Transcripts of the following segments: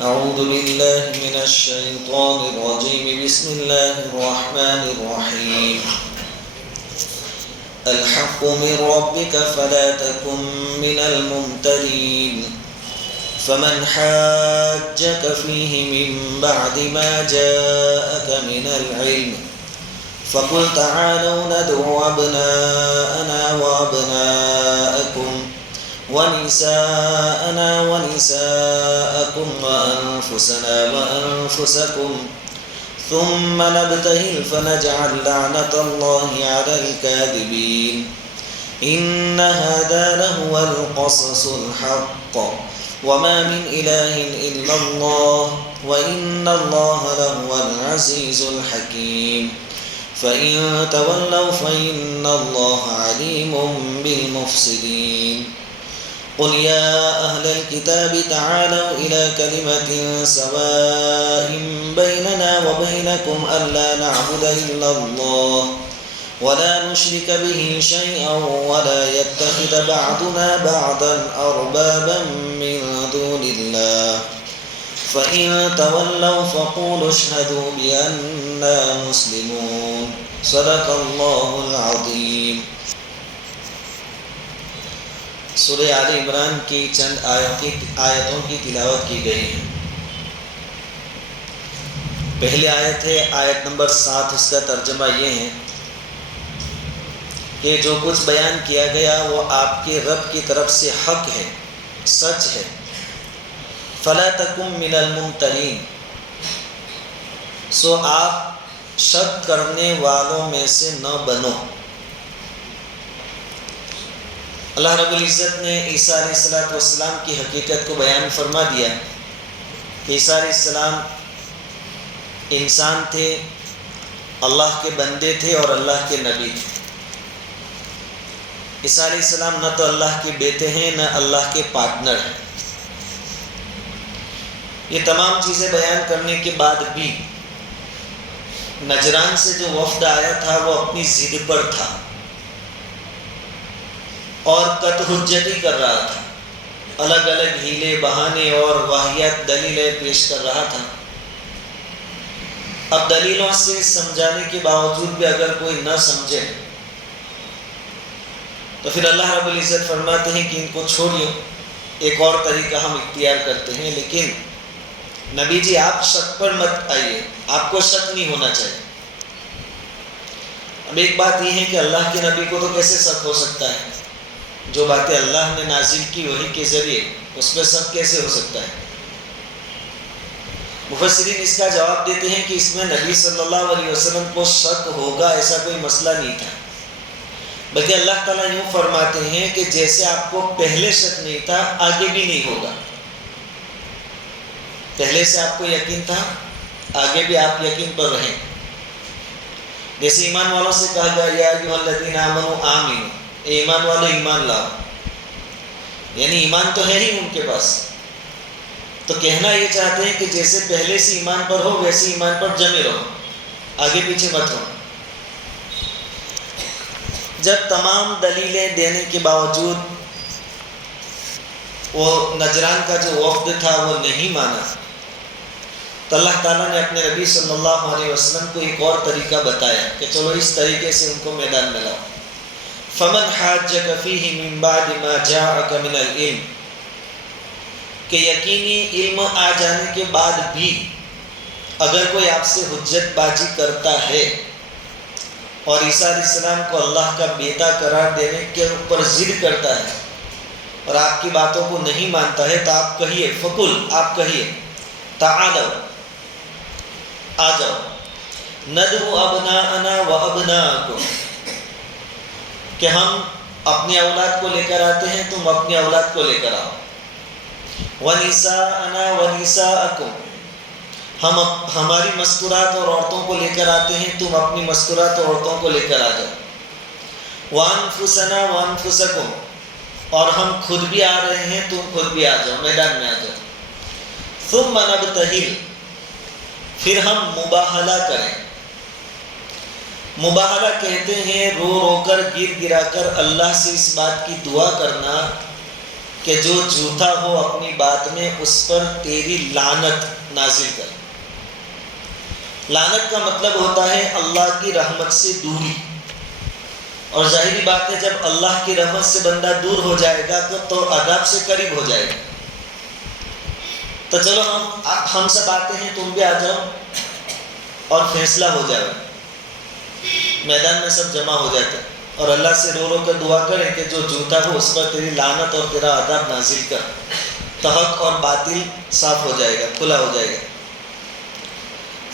أعوذ بالله من الشيطان الرجيم. بسم الله الرحمن الرحيم. الحق من ربك فلا تكن من الممترين. فمن حاجك فيه من بعد ما جاءك من العلم فقل تعالوا ندعو أبناءنا وأبناءكم ونساءنا ونساءكم وأنفسنا وأنفسكم ثم نبتهل فنجعل لعنة الله على الكاذبين. إن هذا لهو القصص الحق وما من إله إلا الله وإن الله لهو العزيز الحكيم. فإن تولوا فإن الله عليم بالمفسدين. قل يا أهل الكتاب تعالوا إلى كلمة سواء بيننا وبينكم ألا نعبد إلا الله ولا نشرك به شيئا ولا يتخذ بعضنا بعضا أربابا من دون الله فإن تولوا فقولوا اشهدوا بأننا مسلمون. صدق الله العظيم. سورہ آل عمران کی چند آیتوں کی تلاوت کی گئی ہے. پہلی آیت ہے آیت نمبر 7. اس کا ترجمہ یہ ہے کہ جو کچھ بیان کیا گیا وہ آپ کے رب کی طرف سے حق ہے، سچ ہے. فلا تکم من الممترین، سو آپ شک کرنے والوں میں سے نہ بنو. اللہ رب العزت نے عیسیٰ علیہ السلام کی حقیقت کو بیان فرما دیا کہ عیسیٰ علیہ السلام انسان تھے، اللہ کے بندے تھے اور اللہ کے نبی تھے. عیسیٰ علیہ السلام نہ تو اللہ کے بیٹے ہیں نہ اللہ کے پارٹنر ہیں. یہ تمام چیزیں بیان کرنے کے بعد بھی نجران سے جو وفد آیا تھا وہ اپنی ضد پر تھا اور قطع حجتی کر رہا تھا، الگ الگ ہیلے بہانے اور واہیات دلیلیں پیش کر رہا تھا. اب دلیلوں سے سمجھانے کے باوجود بھی اگر کوئی نہ سمجھے تو پھر اللہ رب العزت فرماتے ہیں کہ ان کو چھوڑیے، ایک اور طریقہ ہم اختیار کرتے ہیں. لیکن نبی جی آپ شک پر مت آئیے، آپ کو شک نہیں ہونا چاہیے. اب ایک بات یہ ہے کہ اللہ کے نبی کو تو کیسے شک ہو سکتا ہے؟ جو باتیں اللہ نے نازل کی وحی کے ذریعے، اس پہ شک کیسے ہو سکتا ہے؟ مفسرین اس کا جواب دیتے ہیں کہ اس میں نبی صلی اللہ علیہ وسلم کو شک ہوگا ایسا کوئی مسئلہ نہیں تھا، بلکہ اللہ تعالیٰ یوں فرماتے ہیں کہ جیسے آپ کو پہلے شک نہیں تھا آگے بھی نہیں ہوگا. پہلے سے آپ کو یقین تھا، آگے بھی آپ یقین پر رہیں. جیسے ایمان والوں سے کہا گیا یا ایھا الذین آمنوا آمنوا، ایمان والے ایمان لاؤ، یعنی ایمان تو ہے ہی ان کے پاس. تو کہنا یہ چاہتے ہیں کہ جیسے پہلے سے ایمان پر ہو ویسے ایمان پر جمے رہو، آگے پیچھے مت ہو. جب تمام دلیلیں دینے کے باوجود وہ نجران کا جو وفد تھا وہ نہیں مانا تو اللہ تعالیٰ نے اپنے نبی صلی اللہ علیہ وسلم کو ایک اور طریقہ بتایا کہ چلو اس طریقے سے ان کو میدان میں لاؤ. فمن حاجک فیہ من بعد ما جاءک من العلم، کہ یقینی علم آ جانے کے بعد بھی اگر کوئی آپ سے حجت بازی کرتا ہے اور عیسیٰ علیہ السلام کو اللہ کا بیٹا قرار دینے کے اوپر ضد کرتا ہے اور آپ کی باتوں کو نہیں مانتا ہے تو آپ کہیے، فقل، آپ کہیے، تعالوا، آ جاؤ، ندعو ابناءنا و ابناءکم، کہ ہم اپنی اولاد کو لے کر آتے ہیں، تم اپنی اولاد کو لے کر آؤ. ونساءنا ونساءکم، ہم ہماری مستورات اور عورتوں کو لے کر آتے ہیں، تم اپنی مستورات اور عورتوں کو لے کر آ جاؤ. وانفسنا وانفسکم، اور ہم خود بھی آ رہے ہیں، تم خود بھی آ جاؤ، میدان میں آ جاؤ. ثم نبتہل، پھر ہم مباہلہ کریں. مباہلہ کہتے ہیں رو رو کر گر گرا کر اللہ سے اس بات کی دعا کرنا کہ جو جھوٹا ہو اپنی بات میں اس پر تیری لعنت نازل کر۔ لعنت کا مطلب ہوتا ہے اللہ کی رحمت سے دوری، اور ظاہری بات ہے جب اللہ کی رحمت سے بندہ دور ہو جائے گا تو عذاب سے قریب ہو جائے گا۔ تو چلو ہم سب آتے ہیں، تم بھی آ جاؤ اور فیصلہ ہو جائے، میدان میں سب جمع ہو جاتے ہیں اور اللہ سے رو رو کر دعا کریں کہ جو جھوٹا ہو اس پر تیری لعنت اور تیرا عذاب نازل کر، تو حق اور باطل صاف ہو جائے گا، کھلا ہو جائے گا۔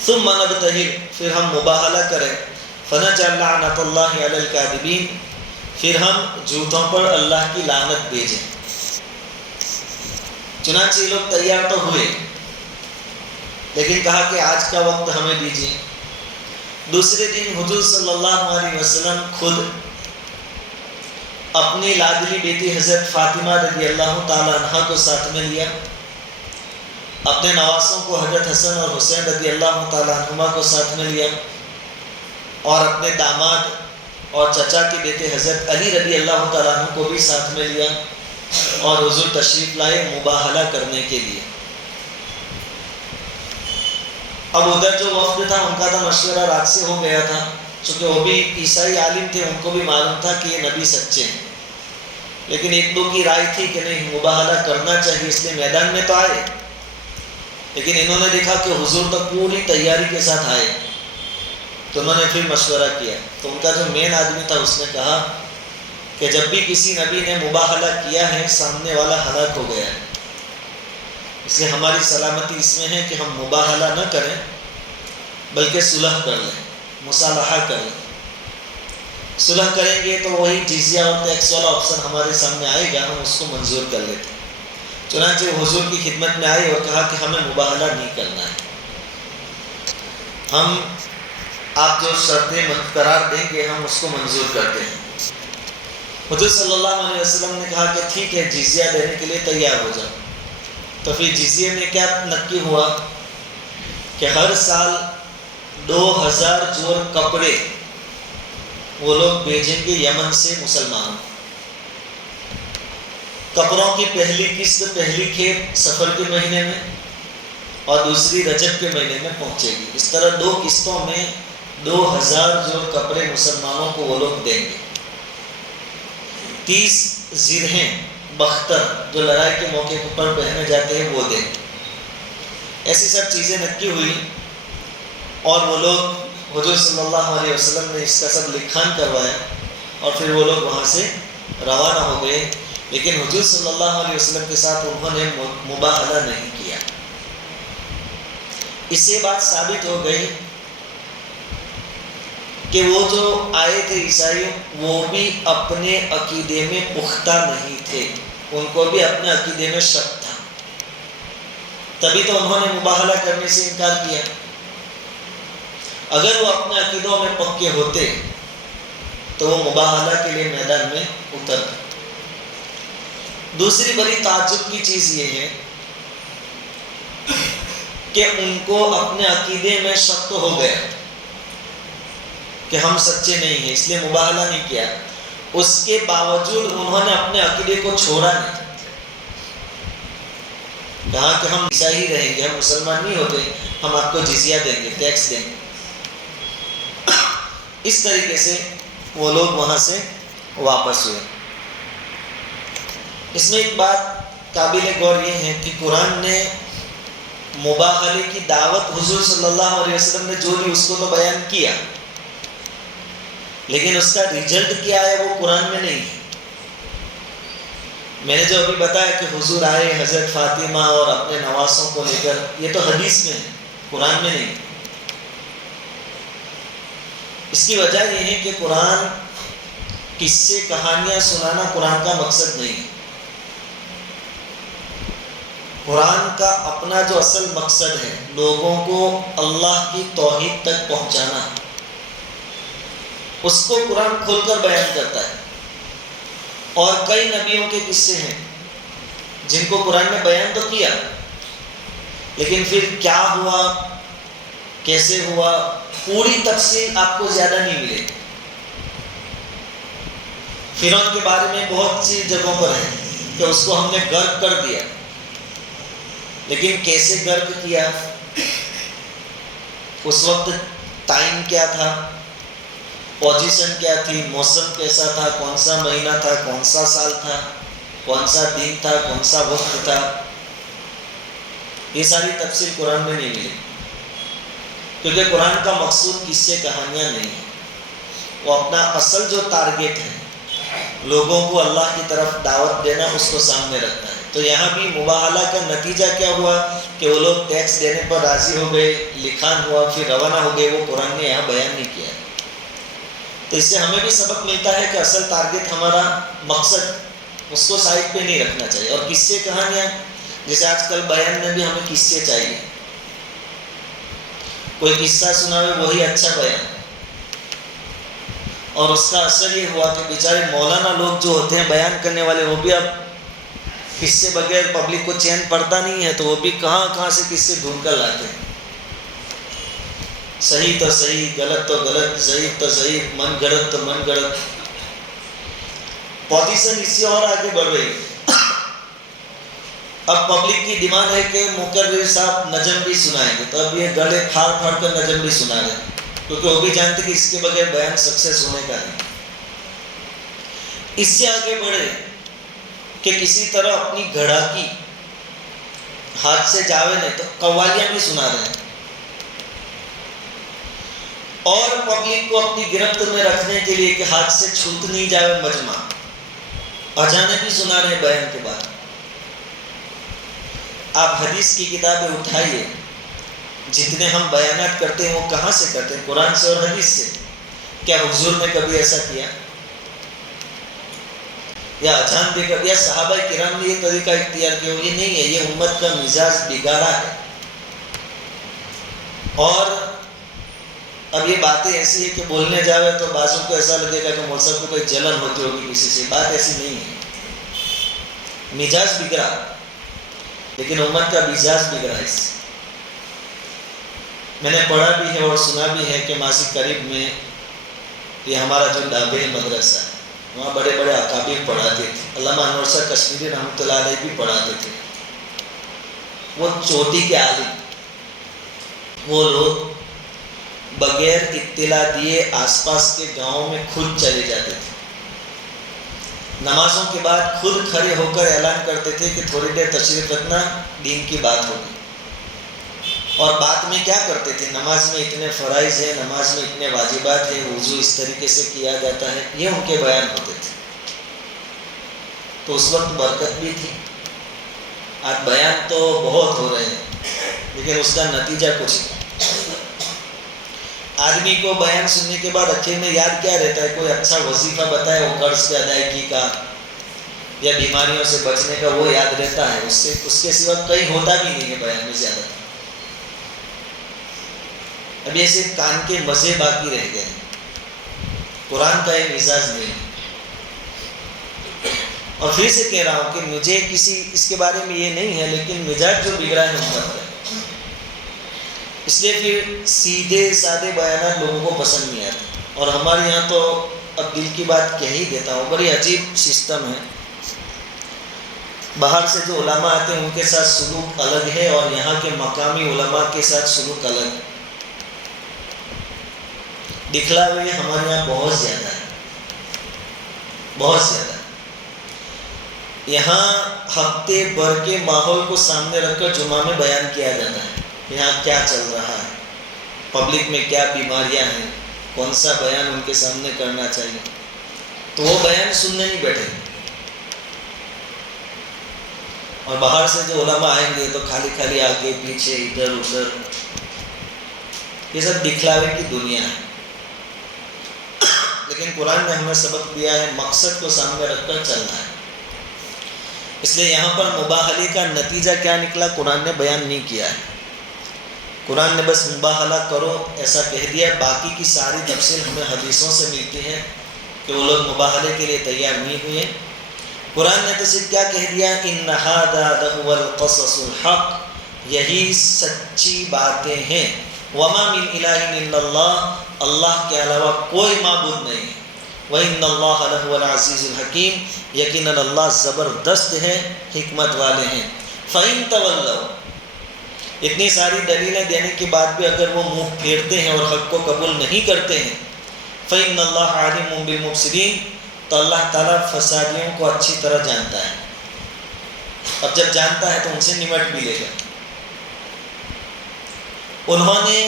ثم نبتہل، پھر ہم مباہلہ کریں، فنجعل لعنت اللہ علی الکاذبین، پھر ہم جھوٹوں پر اللہ کی لعنت بھیجیں۔ چنانچہ یہ لوگ تیار تو ہوئے، لیکن کہا کہ آج کا وقت ہمیں دیجیے۔ دوسرے دن حضور صلی اللہ علیہ وسلم خود اپنی لاڈلی بیٹی حضرت فاطمہ رضی اللہ تعالی عنہ کو ساتھ میں لیا، اپنے نواسوں کو حضرت حسن اور حسین رضی اللہ تعالی عنہما کو ساتھ میں لیا، اور اپنے داماد اور چچا کے بیٹے حضرت علی رضی اللہ تعالیٰ عنہ کو بھی ساتھ میں لیا، اور حضور تشریف لائے مباہلہ کرنے کے لیے۔ اب ادھر جو وفد تھا ان کا تو مشورہ رات سے ہو گیا تھا، چونکہ وہ بھی عیسائی عالم تھے، ان کو بھی معلوم تھا کہ یہ نبی سچے ہیں، لیکن ایک دو کی رائے تھی کہ نہیں مباہلہ کرنا چاہیے، اس لیے میدان میں تو آئے، لیکن انہوں نے دیکھا کہ حضور تو پوری تیاری کے ساتھ آئے، تو انہوں نے پھر مشورہ کیا۔ تو ان کا جو مین آدمی تھا اس نے کہا کہ جب بھی کسی نبی نے مباہلہ کیا ہے سامنے والا ہلاک ہو گیا ہے، اس لیے ہماری سلامتی اس میں ہے کہ ہم مباہلہ نہ کریں بلکہ صلح کر لیں، مصالحہ کر لیں۔ صلح کریں گے تو وہی جزیہ اور ٹیکس والا آپشن ہمارے سامنے آئے گا، ہم اس کو منظور کر لیتے ہیں۔ چنانچہ حضور کی خدمت میں آئے اور کہا کہ ہمیں مباہلہ نہیں کرنا ہے، ہم آپ جو شرطیں قرار دیں گے ہم اس کو منظور کرتے ہیں۔ حضور صلی اللہ علیہ وسلم نے کہا کہ ٹھیک ہے، جزیہ دینے کے لیے تیار ہو جاؤ۔ تو پھر جزیے میں کیا نکی ہوا کہ ہر سال 2000 جوڑ کپڑے وہ لوگ بھیجیں گے یمن سے مسلمانوں۔ کپڑوں کی پہلی قسط، پہلی کھیپ سفر کے مہینے میں اور دوسری رجب کے مہینے میں پہنچے گی۔ اس طرح 2 قسطوں میں 2000 جوڑ کپڑے مسلمانوں کو وہ لوگ دیں گے۔ 30 زرہیں بختر جو لڑائی کے موقع پر پہنے جاتے ہیں وہ دیں گے۔ ایسی سب چیزیں نکی ہوئی، اور وہ لوگ حضور صلی اللہ علیہ وسلم نے اس کا سب لکھان کروایا، اور پھر وہ لوگ وہاں سے روانہ ہو گئے، لیکن حضور صلی اللہ علیہ وسلم کے ساتھ انہوں نے مباہلہ نہیں کیا۔ اس سے بات ثابت ہو گئی کہ وہ جو آئے تھے عیسائی وہ بھی اپنے عقیدے میں پختہ نہیں تھے، ان کو بھی اپنے عقیدے میں شک تھا، تبھی تو انہوں نے مباہلہ کرنے سے انکار کیا۔ اگر وہ اپنے عقیدوں میں پکے ہوتے تو وہ مباہلہ کے لیے میدان میں اترتے۔ دوسری بڑی تعجب کی چیز یہ ہے کہ ان کو اپنے عقیدے میں شک تو ہو گیا کہ ہم سچے نہیں ہیں، اس لیے مباہلہ نہیں کیا، اس کے باوجود انہوں نے اپنے عقیدے کو چھوڑا نہیں، کہا کہ ہم عیسائی رہیں گے، ہم مسلمان نہیں ہوتے، ہم آپ کو جزیہ دیں گے، ٹیکس دیں گے۔ اس طریقے سے وہ لوگ وہاں سے واپس ہوئے۔ اس میں ایک بات قابل غور یہ ہے کہ قرآن نے مباہلے کی دعوت حضور صلی اللہ علیہ وسلم نے جو دی اس کو تو بیان کیا، لیکن اس کا ریزلٹ کیا ہے وہ قرآن میں نہیں ہے۔ میں نے جو ابھی بتایا کہ حضور آئے حضرت فاطمہ اور اپنے نواسوں کو لے کر، یہ تو حدیث میں ہے، قرآن میں نہیں۔ اس کی وجہ یہ ہے کہ قرآن قصے کہانیاں سنانا قرآن کا مقصد نہیں ہے۔ قرآن کا اپنا جو اصل مقصد ہے لوگوں کو اللہ کی توحید تک پہنچانا، اس کو قرآن کھول کر بیان کرتا ہے۔ اور کئی نبیوں کے قصے ہیں جن کو قرآن نے بیان تو کیا، لیکن پھر کیا ہوا، کیسے ہوا، پوری تفصیل آپ کو زیادہ نہیں ملے گی۔ فرعون کے بارے میں بہت سی جگہوں پر ہے کہ اس کو ہم نے غرق کر دیا. لیکن کیسے غرق کیا؟ اس وقت ٹائم کیا تھا، پوزیشن کیا تھی، موسم کیسا تھا، کون سا مہینہ تھا، کون سا سال تھا، کون سا دن تھا، کون سا وقت تھا، یہ ساری تفصیل قرآن میں نہیں ملی. کیونکہ قرآن کا مقصود قصے کہانیاں نہیں ہے، وہ اپنا اصل جو ٹارگیٹ ہے لوگوں کو اللہ کی طرف دعوت دینا، اس کو سامنے رکھتا ہے. تو یہاں بھی مباہلہ کا نتیجہ کیا ہوا کہ وہ لوگ ٹیکس دینے پر راضی ہو گئے، لکھان ہوا، پھر روانہ ہو گئے. وہ قرآن نے یہاں بیان نہیں کیا. تو اس سے ہمیں بھی سبق ملتا ہے کہ اصل ٹارگیٹ ہمارا مقصد، اس کو سائڈ پہ نہیں رکھنا چاہیے. اور قصے کہانیاں، جیسے آج کل بیان میں بھی ہمیں قصے چاہیے، کوئی قصہ سناوے وہی اچھا بیان. اور اس کا اثر یہ ہوا کہ بیچارے مولانا لوگ جو ہوتے ہیں بیان کرنے والے، وہ بھی اب قصے بغیر پبلک کو چین پڑتا نہیں ہے، تو وہ بھی کہاں کہاں سے قصے ڈھونڈ کر لاتے ہیں. صحیح تو صحیح، غلط تو غلط، ضعیف تو ضعیف، من گڑت تو من گڑت. پوزیشن اس سے اور آگے بڑھ رہی. اب پبلک کی ڈیمانڈ ہے کہ مقرر صاحب نجم بھی سنائیں گے، تو اب یہ گلے پھاڑ پھاڑ کر نجم بھی سنا رہے ہیں، کیونکہ وہ بھی جانتے کہ اس کے بغیر بیان سکسیس ہونے کا نہیں. اس سے آگے بڑھے کہ کسی طرح اپنی گھڑاکی ہاتھ سے جاوے نہیں، تو قوالیاں بھی سنا رہے ہیں. اور پبلک کو اپنی گرفت میں رکھنے کے لیے کہ ہاتھ سے چھوٹ نہیں جاوے مجمع، اجانے بھی سنا رہے ہیں بیان کے بعد. آپ حدیث کی کتابیں اٹھائیے، جتنے ہم بیانات کرتے ہیں وہ کہاں سے کرتے ہیں؟ قرآن سے اور حدیث سے. کیا حضور نے کبھی ایسا کیا؟ یا اجان دے کر، یا صحابہ کرام نے یہ طریقہ اختیار کیا؟ یہ نہیں ہے، یہ امت کا مزاج بگاڑا ہے. اور اب یہ باتیں ایسی ہے کہ بولنے جاوے تو بعضوں کو ایسا لگے گا کہ مول صاحب کو کوئی جلن ہوتی ہوگی کسی سے. بات ایسی نہیں ہے، مزاج بگڑا، لیکن امت کا مزاج بگڑا. اس سے میں نے پڑھا بھی ہے اور سنا بھی ہے کہ ماضی قریب میں یہ ہمارا جو ڈابیل مدرسہ ہے، وہاں بڑے بڑے اکابر پڑھاتے تھے. علامہ انور شاہ کشمیری رحمۃ اللہ علیہ بھی پڑھاتے تھے. وہ چوٹی کے عالم، وہ لوگ بغیر اطلاع دیے آس پاس کے گاؤں میں خود چلے جاتے تھے. نمازوں کے بعد خود کھڑے ہو کر اعلان کرتے تھے کہ تھوڑی دیر تشریف رکھنا، دین کی بات ہوگی. اور بات میں کیا کرتے تھے؟ نماز میں اتنے فرائض ہیں، نماز میں اتنے واجبات ہیں، وضو اس طریقے سے کیا جاتا ہے، یہ ان کے بیان ہوتے تھے. تو اس وقت برکت بھی تھی. آج بیان تو بہت ہو رہے ہیں، لیکن اس کا نتیجہ کچھ نہیں. آدمی کو بیان سننے کے بعد آخر میں یاد کیا رہتا ہے؟ کوئی اچھا وظیفہ بتائے، وہ قرض کی ادائیگی کا یا بیماریوں سے بچنے کا، وہ یاد رہتا ہے. اس کے سوا کہیں ہوتا بھی نہیں ہے بیان میں زیادہ. اب یہ صرف کان کے مزے باقی رہ گئے ہیں، قرآن کا یہ مزاج نہیں ہے. اور پھر سے کہہ رہا ہوں کہ مجھے کسی اس کے بارے میں یہ نہیں ہے، لیکن مزاج جو بگڑا ہے امت کا، اس لیے پھر سیدھے سادے بیانات لوگوں کو پسند نہیں آتے. اور ہمارے یہاں تو اب دل کی بات کہہ ہی دیتا ہوں، بڑی عجیب سسٹم ہے. باہر سے جو علماء آتے ہیں ان کے ساتھ سلوک الگ ہے، اور یہاں کے مقامی علماء کے ساتھ سلوک الگ ہے. دکھلاوے ہمارے یہاں بہت زیادہ ہے، بہت زیادہ. یہاں ہفتے بھر کے ماحول کو سامنے رکھ کر جمعہ میں بیان کیا جاتا ہے. یہاں کیا چل رہا ہے، پبلک میں کیا بیماریاں ہیں، کون سا بیان ان کے سامنے کرنا چاہیے. تو وہ بیان سننے نہیں بیٹھے. اور باہر سے جو علماء آئیں گے تو خالی خالی آگے پیچھے ادھر ادھر، یہ سب دکھلاوے کی دنیا ہے. لیکن قرآن نے ہمیں سبق دیا ہے مقصد کو سامنے رکھ کر چلنا ہے. اس لیے یہاں پر مباہلے کا نتیجہ کیا نکلا قرآن نے بیان نہیں کیا ہے. قرآن نے بس مباہلہ کرو ایسا کہہ دیا. باقی کی ساری تفصیل ہمیں حدیثوں سے ملتی ہے کہ وہ لوگ مباہلے کے لیے تیار نہیں ہوئے. قرآن نے تو صرف کیا کہہ دیا، ان ھذا لہو القصص الحق، یہی سچی باتیں ہیں. وما من الہ الا اللہ، اللہ کے علاوہ کوئی معبود نہیں ہے. وَإِنَّ اللَّهَ لَهُوَ الْعَزِيزُ الْحَكِيمُ، یقیناً اللہ زبردست ہے، حکمت والے ہیں۔ فَإِن تَوَلَّوْا، اتنی ساری دلیلیں دینے کے بعد بھی اگر وہ منہ پھیرتے ہیں اور حق کو قبول نہیں کرتے ہیں، فَإِنَّ اللَّهَ عَلِيمٌ بِالْمُفْسِدِينَ، تو اللہ تعالیٰ فسادیوں کو اچھی طرح جانتا ہے، اب جب جانتا ہے تو ان سے نمٹ بھی لے گا۔ انہوں نے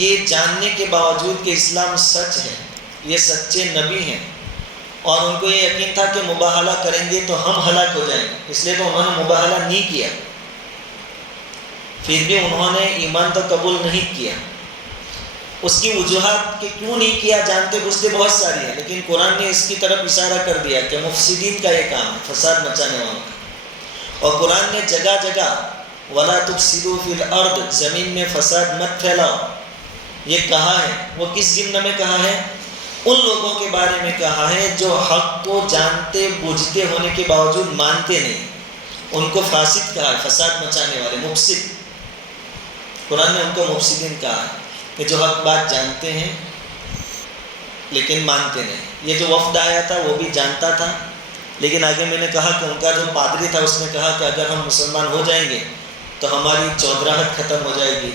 یہ جاننے کے باوجود کہ اسلام سچ ہے، یہ سچے نبی ہیں، اور ان کو یہ یقین تھا کہ مباہلہ کریں گے تو ہم ہلاک ہو جائیں گے، اس لیے تو انہوں نے مباہلہ نہیں کیا، پھر بھی انہوں نے ایمان تو قبول نہیں کیا۔ اس کی وجوہات کہ کیوں نہیں کیا جانتے بوجھتے بہت ساری ہیں، لیکن قرآن نے اس کی طرف اشارہ کر دیا کہ مفسدین کا یہ کام ہے، فساد مچانے والوں کا۔ اور قرآن نے جگہ جگہ وَلَا تُفْسِدُوا فِي الْأَرْضِ، زمین میں فساد مت پھیلاؤ، یہ کہا ہے۔ وہ کس ضمن میں کہا ہے؟ ان لوگوں کے بارے میں کہا ہے جو حق کو جانتے بوجھتے ہونے کے باوجود مانتے نہیں، ان کو فاسد کہا ہے، فساد مچانے والے، مفسد۔ قرآن نے ان کو مفسدین کہا ہے کہ جو حق بات جانتے ہیں لیکن مانتے نہیں۔ یہ جو وفد آیا تھا وہ بھی جانتا تھا، لیکن آگے میں نے کہا کہ ان کا جو پادری تھا اس نے کہا کہ اگر ہم مسلمان ہو جائیں گے تو ہماری چودراہٹ ختم ہو جائے گی،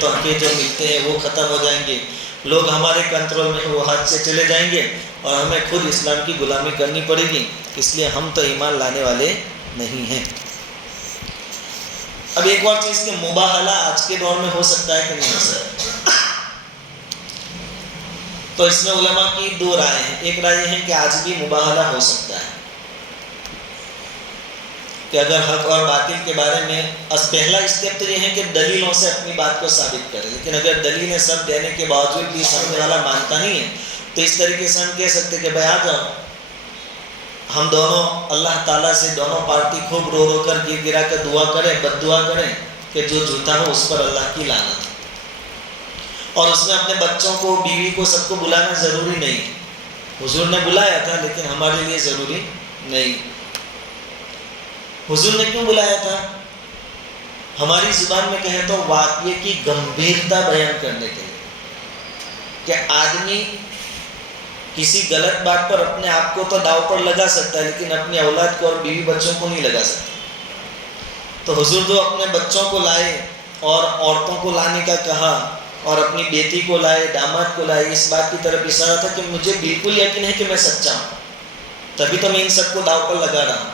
تحفے جو ملتے ہیں وہ ختم ہو جائیں گے، لوگ ہمارے کنٹرول میں وہ ہاتھ سے چلے جائیں گے اور ہمیں خود اسلام کی غلامی کرنی پڑے گی، اس لیے ہم تو ایمان لانے والے نہیں ہیں۔ اب ایک اور چیز کہ مباہلہ آج کے دور میں ہو سکتا ہے کہ نہیں ہو سکتا، تو اس میں علماء کی دو رائے ہیں۔ ایک رائے ہے کہ آج بھی مباہلہ ہو سکتا ہے، کہ اگر حق اور باطل کے بارے میں پہلا اسٹیپ تو یہ ہے کہ دلیلوں سے اپنی بات کو ثابت کرے، لیکن اگر دلیلیں سب دینے کے باوجود بھی سامنے والا مانتا نہیں ہے تو اس طریقے سے ہم کہہ سکتے کہ بھائی آ جاؤ، ہم دونوں اللہ تعالیٰ سے دونوں پارٹی خوب رو رو کر گر گرا کر دعا کریں، بد دعا کریں کہ جو جھوٹا ہو اس پر اللہ کی لعنت۔ اور اس میں اپنے بچوں کو، بیوی کو، سب کو بلانا ضروری نہیں، حضور نے بلایا تھا لیکن ہمارے لیے ضروری نہیں۔ حضور نے کیوں بلایا تھا؟ ہماری زبان میں کہیں تو واقعے کی گمبھیرتا بیان کرنے کے لیے، کہ آدمی کسی غلط بات پر اپنے آپ کو تو داؤ پر لگا سکتا ہے لیکن اپنی اولاد کو اور بیوی بچوں کو نہیں لگا سکتا۔ تو حضور جو اپنے بچوں کو لائے اور عورتوں کو لانے کا کہا اور اپنی بیٹی کو لائے، داماد کو لائے، اس بات کی طرف اشارہ تھا کہ مجھے بالکل یقین ہے کہ میں سچا ہوں، تبھی تو میں ان سب کو داؤ پر لگا رہا ہوں۔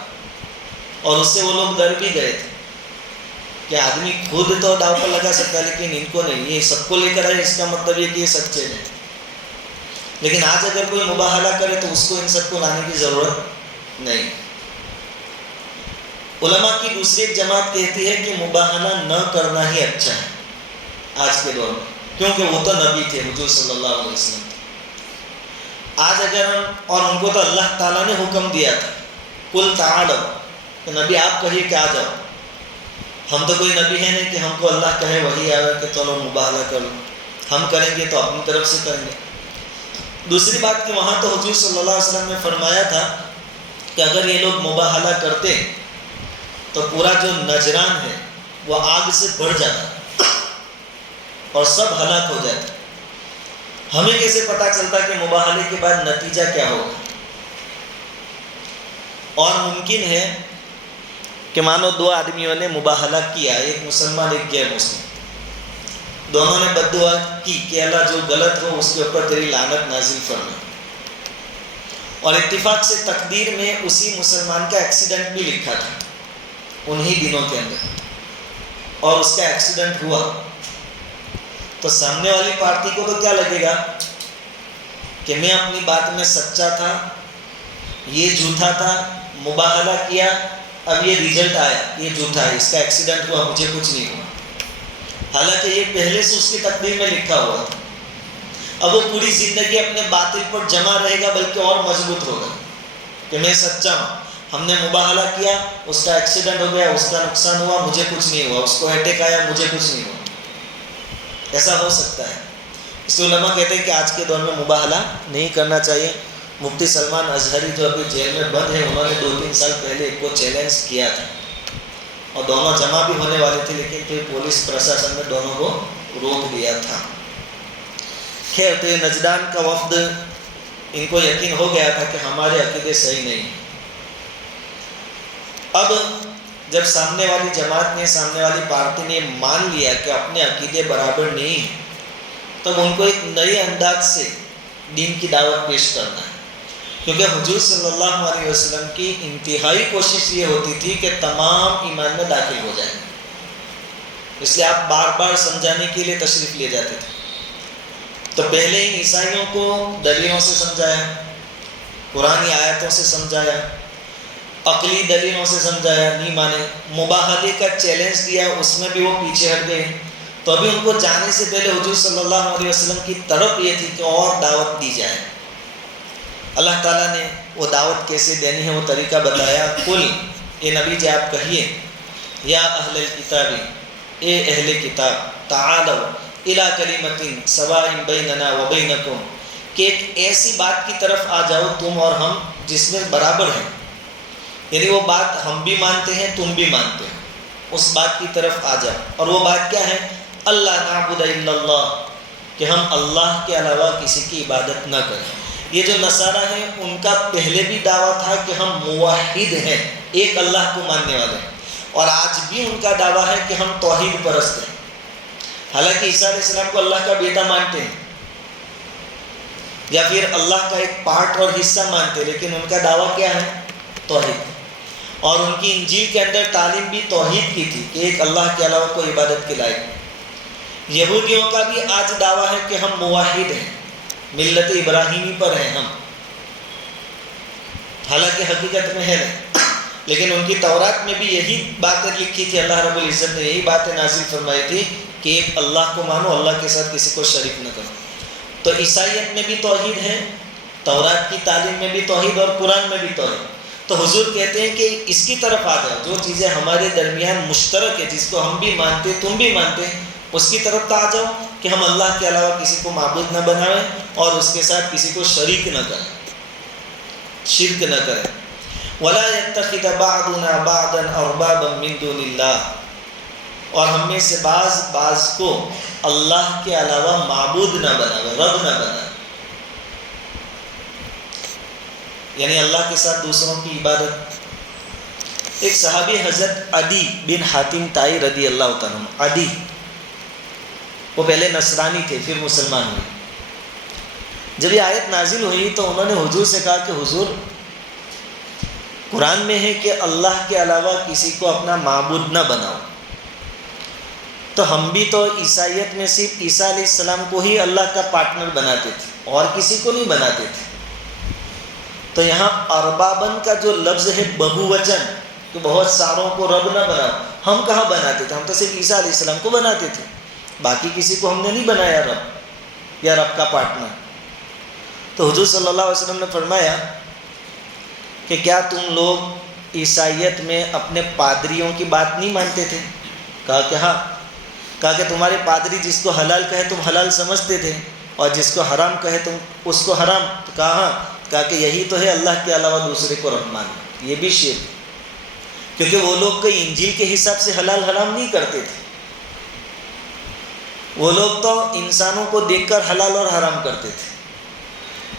اور اس سے وہ لوگ ڈر بھی گئے تھے کہ آدمی خود تو داؤ پر لگا سکتا ہے لیکن ان کو نہیں، یہ سب کو لے کر آئے، اس کا مطلب یہ کہ یہ سچے ہیں۔ لیکن آج اگر کوئی مباہلہ کرے تو اس کو ان سب کو لانے کی ضرورت نہیں۔ علماء کی دوسری ایک جماعت کہتی ہے کہ مباہلہ نہ کرنا ہی اچھا ہے آج کے دور میں، کیونکہ وہ تو نبی تھے، حضور صلی اللہ علیہ وسلم۔ آج اگر ہم، اور ان کو تو اللہ تعالیٰ نے حکم دیا تھا قل تعالوا، کہ نبی آپ کہیے کہ آ جاؤ، ہم تو کوئی نبی ہے نہیں کہ ہم کو اللہ کہے وہی آئے کہ چلو مباہلہ کرو، ہم کریں گے تو اپنی طرف سے کریں گے۔ دوسری بات کہ وہاں تو حضور صلی اللہ علیہ وسلم نے فرمایا تھا کہ اگر یہ لوگ مباہلہ کرتے تو پورا جو نجران ہے وہ آگ سے بڑھ جاتا اور سب ہلاک ہو جاتے۔ ہمیں کیسے پتہ چلتا کہ مباہلے کے بعد نتیجہ کیا ہوگا؟ اور ممکن ہے کہ مانو دو آدمیوں نے مباہلہ کیا، ایک مسلمان ایک غیر مسلم، دونوں نے بد دعا کی کہ اللہ جو غلط ہو اس کے اوپر تیری لعنت نازل فرما، اور اتفاق سے تقدیر میں اسی مسلمان کا ایکسیڈنٹ بھی لکھا تھا انہی دنوں کے اندر، اور اس کا ایکسیڈنٹ ہوا، تو سامنے والی پارٹی کو تو کیا لگے گا کہ میں اپنی بات میں سچا تھا، یہ جھوٹا تھا، مباہلہ کیا، اب یہ ریزلٹ آیا، یہ جھوٹا ہے، اس کا ایکسیڈنٹ ہوا، مجھے کچھ نہیں ہوا، حالانکہ یہ پہلے سے اس کی تقدیر میں لکھا ہوا تھا۔ اب وہ پوری زندگی اپنے باطل پر جمع رہے گا، بلکہ اور مضبوط ہوگا کہ میں سچا ہوں، ہم نے مباہلہ کیا، اس کا ایکسیڈنٹ ہو گیا، اس کا نقصان ہوا، مجھے کچھ نہیں ہوا، اس کو اٹیک آیا، مجھے کچھ نہیں ہوا۔ ایسا ہو سکتا ہے، اس لیے علماء کہتے ہیں کہ آج کے دور میں مباہلہ نہیں کرنا چاہیے۔ مفتی سلمان ازہری جو ابھی جیل میں بند ہے، انہوں نے 2-3 سال پہلے ایک کو چیلنج کیا تھا، اور دونوں جمع بھی ہونے والے تھے، لیکن پھر پولیس پرشاسن نے دونوں کو روک دیا تھا۔ خیر، تو یہ نجران کا وفد ان کو یقین ہو گیا تھا کہ ہمارے عقیدے صحیح نہیں ہیں۔ اب جب سامنے والی جماعت نے، سامنے والی پارٹی نے مان لیا کہ اپنے عقیدے برابر نہیں ہیں، تب ان کو ایک نئے انداز سے دین کی دعوت پیش کرنا ہے، کیونکہ حضور صلی اللہ علیہ وسلم کی انتہائی کوشش یہ ہوتی تھی کہ تمام ایمان میں داخل ہو جائیں، اس لیے آپ بار بار سمجھانے کے لیے تشریف لے جاتے تھے۔ تو پہلے ہی عیسائیوں کو دلیلوں سے سمجھایا، قرآنی آیتوں سے سمجھایا، عقلی دلیلوں سے سمجھایا، نہیں مانے، مباہلے کا چیلنج دیا، اس میں بھی وہ پیچھے ہٹ گئے۔ تو ابھی ان کو جانے سے پہلے حضور صلی اللہ علیہ وسلم کی طرف یہ تھی کہ اور دعوت دی جائے۔ اللہ تعالیٰ نے وہ دعوت کیسے دینی ہے وہ طریقہ بتایا۔ قل، اے نبی جی آپ کہیے، یا اہل الکتاب، اے اہل کتاب، تعالوا الی کلمۃ سواء بیننا وبینکم، کہ ایک ایسی بات کی طرف آ جاؤ تم اور ہم جس میں برابر ہیں، یعنی وہ بات ہم بھی مانتے ہیں تم بھی مانتے ہیں، اس بات کی طرف آ جاؤ۔ اور وہ بات کیا ہے؟ اللہ نعبد الا اللہ، کہ ہم اللہ کے علاوہ کسی کی عبادت نہ کریں۔ یہ جو نصارہ ہیں ان کا پہلے بھی دعویٰ تھا کہ ہم موحد ہیں، ایک اللہ کو ماننے والے ہیں، اور آج بھی ان کا دعویٰ ہے کہ ہم توحید پرست ہیں۔ حالانکہ عیسیٰ علیہ السلام کو اللہ کا بیٹا مانتے ہیں یا پھر اللہ کا ایک پارٹ اور حصہ مانتے ہیں، لیکن ان کا دعویٰ کیا ہے؟ توحید۔ اور ان کی انجیل کے اندر تعلیم بھی توحید کی تھی کہ ایک اللہ کے علاوہ کوئی عبادت کے لائق نہیں۔ یہودیوں کا بھی آج دعویٰ ہے کہ ہم موحد ہیں، ملت ابراہیمی پر ہیں ہم، حالانکہ حقیقت میں ہے نہیں، لیکن ان کی تورات میں بھی یہی باتیں لکھی تھی، اللہ رب العزت نے یہی باتیں نازل فرمائی تھی کہ ایک اللہ کو مانو، اللہ کے ساتھ کسی کو شریک نہ کرو۔ تو عیسائیت میں بھی توحید ہے، تورات کی تعلیم میں بھی توحید، اور قرآن میں بھی توحید۔ تو حضور کہتے ہیں کہ اس کی طرف آ جاؤ، جو چیزیں ہمارے درمیان مشترک ہے، جس کو ہم بھی مانتے تم بھی مانتے، اس کی طرف آ جاؤ کہ ہم اللہ کے علاوہ کسی کو معبود نہ بنائیں اور اس کے ساتھ کسی کو شریک نہ کریں، شرک نہ کریں۔ وَلَا يَتَّخِذَ بَعْضُنَا بَعْضًا أَرْبَابًا مِّن دُونِ اللَّهِ، اور ہم میں سے بعض کو اللہ کے علاوہ معبود نہ بنائے، رب نہ بنائے، یعنی اللہ کے ساتھ دوسروں کی عبادت۔ ایک صحابی حضرت عدی بن حاتم طائی رضی اللہ تعالیٰ عنہ، عدی، وہ پہلے نصرانی تھے پھر مسلمان ہوئے۔ جب یہ آیت نازل ہوئی تو انہوں نے حضور سے کہا کہ حضور، قرآن میں ہے کہ اللہ کے علاوہ کسی کو اپنا معبود نہ بناؤ، تو ہم بھی تو عیسائیت میں صرف عیسیٰ علیہ السلام کو ہی اللہ کا پارٹنر بناتے تھے اور کسی کو نہیں بناتے تھے۔ تو یہاں اربابن کا جو لفظ ہے بہووچن، کہ بہت ساروں کو رب نہ بناؤ، ہم کہاں بناتے تھے؟ ہم تو صرف عیسیٰ علیہ السلام کو بناتے تھے، باقی کسی کو ہم نے نہیں بنایا رب یا رب کا پارٹنر۔ تو حضور صلی اللہ علیہ وسلم نے فرمایا کہ کیا تم لوگ عیسائیت میں اپنے پادریوں کی بات نہیں مانتے تھے؟ کہا کہ ہاں۔ کہا کہ تمہارے پادری جس کو حلال کہے تم حلال سمجھتے تھے اور جس کو حرام کہے تم اس کو حرام۔ تو کہا ہاں۔ کہا کہ یہی تو ہے اللہ کے علاوہ دوسرے کو رب ماننا، یہ بھی شرک، کیونکہ وہ لوگ کوئی انجیل کے حساب سے حلال حرام نہیں کرتے تھے، وہ لوگ تو انسانوں کو دیکھ کر حلال اور حرام کرتے تھے۔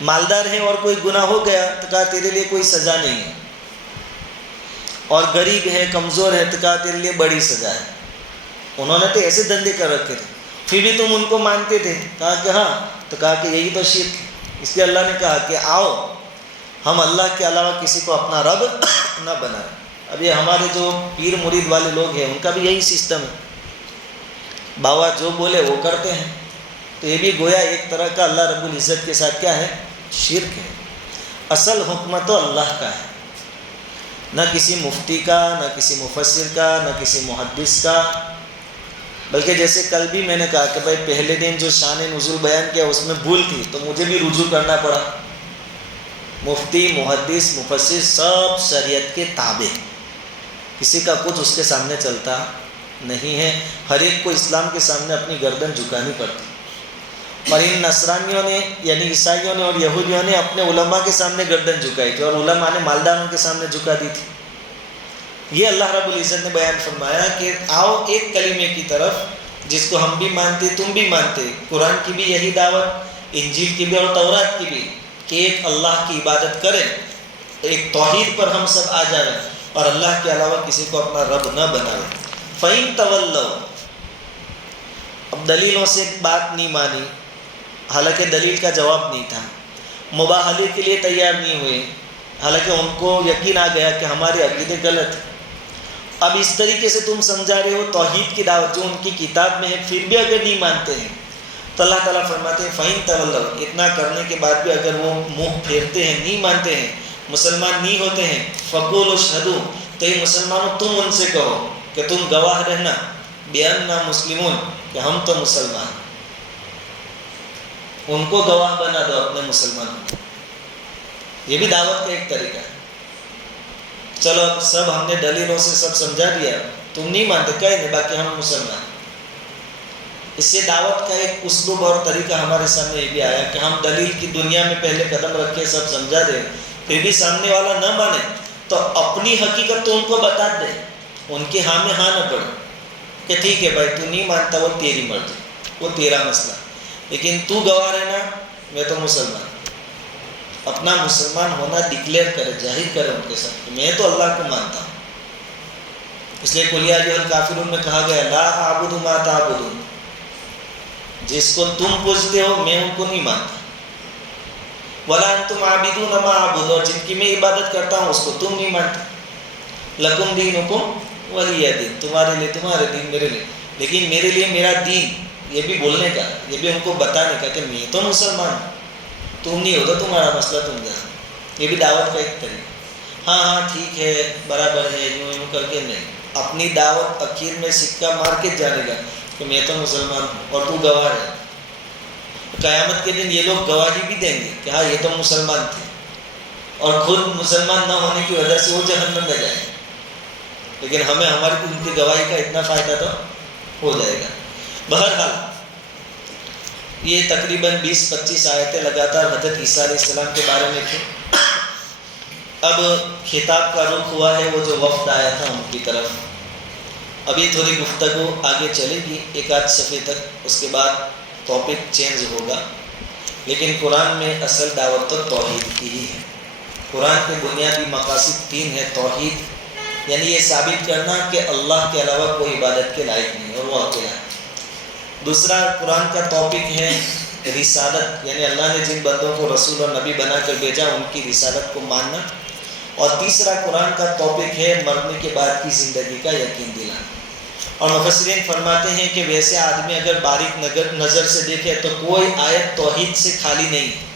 مالدار ہے اور کوئی گناہ ہو گیا تو کہا تیرے لیے کوئی سزا نہیں ہے، اور غریب ہے کمزور ہے تو کہا تیرے لیے بڑی سزا ہے۔ انہوں نے تو ایسے دندے کر رکھے تھے، پھر بھی تم ان کو مانتے تھے؟ کہا کہ ہاں۔ تو کہا کہ یہی تو شرک ہے۔ اس لیے اللہ نے کہا کہ آؤ ہم اللہ کے علاوہ کسی کو اپنا رب نہ بنائیں۔ اب یہ ہمارے جو پیر مرید والے لوگ ہیں ان کا بھی یہی سسٹم ہے، بابا جو بولے وہ کرتے ہیں، تو یہ بھی گویا ایک طرح کا اللہ رب العزت کے ساتھ کیا ہے؟ شرک ہے۔ اصل حکم تو اللہ کا ہے، نہ کسی مفتی کا، نہ کسی مفسر کا، نہ کسی محدث کا۔ بلکہ جیسے کل بھی میں نے کہا کہ بھائی پہلے دن جو شان نزول بیان کیا اس میں بھول تھی تو مجھے بھی رجوع کرنا پڑا۔ مفتی، محدث، مفسر سب شریعت کے تابع، کسی کا کچھ اس کے سامنے چلتا نہیں ہے، ہر ایک کو اسلام کے سامنے اپنی گردن جھکانی پڑتی۔ اور ان نصرانیوں نے یعنی عیسائیوں نے اور یہودیوں نے اپنے علماء کے سامنے گردن جھکائی تھی، اور علماء نے مالداروں کے سامنے جھکا دی تھی۔ یہ اللہ رب العزت نے بیان فرمایا کہ آؤ ایک کلمے کی طرف جس کو ہم بھی مانتے تم بھی مانتے۔ قرآن کی بھی یہی دعوت، انجیل کی بھی اور تورات کی بھی، کہ ایک اللہ کی عبادت کریں، ایک توحید پر ہم سب آ جائیں اور اللہ کے علاوہ کسی کو اپنا رب نہ بنائیں۔ فَإِن تَوَلَّوْا، اب دلیلوں سے بات نہیں مانی، حالانکہ دلیل کا جواب نہیں تھا، مباہلے کے لیے تیار نہیں ہوئے، حالانکہ ان کو یقین آ گیا کہ ہمارے عقیدے غلط ہیں۔ اب اس طریقے سے تم سمجھا رہے ہو توحید کی دعوت جو ان کی کتاب میں ہے، پھر بھی اگر نہیں مانتے ہیں تو اللہ تعالیٰ فرماتے ہیں فَإِن تَوَلَّوْا، اتنا کرنے کے بعد بھی اگر وہ منہ پھیرتے ہیں، نہیں مانتے ہیں، مسلمان نہیں ہوتے ہیں، فَقُولُوا اشْهَدُوا، تو یہ مسلمانوں تم ان سے کہو کہ تم گواہ رہنا بِأَنَّا مُسْلِمُونَ، کہ ہم تو مسلمان، ان کو گواہ بنا دو اپنے مسلمانوں۔ یہ بھی دعوت کا ایک طریقہ ہے۔ چلو اب سب ہم نے دلیلوں سے سب سمجھا دیا، تم نہیں مانتے، کہہ نہیں، باقی ہم مسلمان۔ اس سے دعوت کا ایک اسلوب اور طریقہ ہمارے سامنے یہ بھی آیا کہ ہم دلیل کی دنیا میں پہلے قدم رکھ کے سب سمجھا دیں، پھر بھی سامنے والا نہ مانے تو اپنی حقیقت تو ان کو بتا دیں، ان کے ہاں میں ہاں نہ پڑے کہ ٹھیک ہے بھائی تو نہیں مانتا، وہ تیری مرضی، وہ تیرا مسئلہ، لیکن تو گواہ رہنا میں تو مسلمان، اپنا مسلمان ہونا ڈکلیئر کرے، ظاہر کرے ان کے ساتھ کہ میں تو اللہ کو مانتا ہوں۔ اس لیے قل یا ایھا الکافرون میں کہا گیا لا اعبد ما تعبدون، جس کو تم پوجتے ہو میں ان کو نہیں مانتا، ولا انتم عابدون ما اعبد، اور جن کی میں عبادت کرتا ہوں اس کو تم نہیں مانتے، لکم دینکم ولی دین، تمہارے لیے تمہارے دین، میرے لیے، لیکن میرے لیے میرا دین، یہ بھی بولنے کا، یہ بھی ان کو بتانے کا کہ میں تو مسلمان ہوں، تم نہیں ہو تو تمہارا مسئلہ تم جانا۔ یہ بھی دعوت کا ایک طریقہ، ہاں ٹھیک ہے برابر ہے، یوں کر کے نہیں، اپنی دعوت اخیر میں سکہ مار کے جانے گا کہ میں تو مسلمان ہوں اور تو گواہ ہے۔ قیامت کے دن یہ لوگ گواہی بھی دیں گے کہ ہاں یہ تو مسلمان تھے، اور خود مسلمان نہ ہونے کی وجہ سے وہ جہنم میں جائیں گے، لیکن ہمیں ہماری ان کی گواہی کا اتنا فائدہ تو ہو جائے گا۔ بہرحال یہ تقریباً 20-25 آیتیں لگاتار حضرت عیسیٰ علیہ السلام کے بارے میں تھے۔ اب خطاب کا رخ ہوا ہے وہ جو وفد آیا تھا ان کی طرف۔ ابھی تھوڑی گفتگو آگے چلے گی ایک آدھ صفحے تک، اس کے بعد ٹاپک چینج ہوگا، لیکن قرآن میں اصل دعوت تو توحید کی ہی ہے۔ قرآن کے بنیادی مقاصد 3 ہیں، توحید یعنی یہ ثابت کرنا کہ اللہ کے علاوہ کوئی عبادت کے لائق نہیں اور وہ اکیلا ہے۔ دوسرا قرآن کا ٹاپک ہے رسالت، یعنی اللہ نے جن بندوں کو رسول اور نبی بنا کر بھیجا ان کی رسالت کو ماننا۔ اور تیسرا قرآن کا ٹاپک ہے مرنے کے بعد کی زندگی کا یقین دلانا۔ اور مفسرین فرماتے ہیں کہ ویسے آدمی اگر باریک نظر سے دیکھے تو کوئی آیت توحید سے خالی نہیں ہے،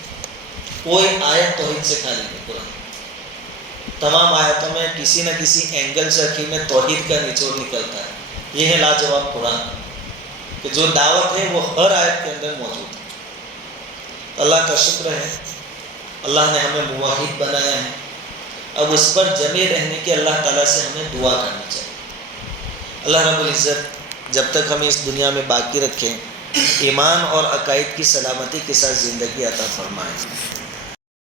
کوئی آیت توحید سے خالی نہیں۔ قرآن تمام آیتوں میں کسی نہ کسی اینگل سے آخر میں توحید کا نچوڑ نکلتا ہے۔ یہ ہے لاجواب قرآن کہ جو دعوت ہے وہ ہر آیت کے اندر موجود ہے۔ اللہ کا شکر ہے، اللہ نے ہمیں موحد بنایا ہے، اب اس پر جمے رہنے کے اللہ تعالیٰ سے ہمیں دعا کرنی چاہیے۔ اللہ رب العزت جب تک ہمیں اس دنیا میں باقی رکھیں، ایمان اور عقائد کی سلامتی کے ساتھ زندگی عطا فرمائے۔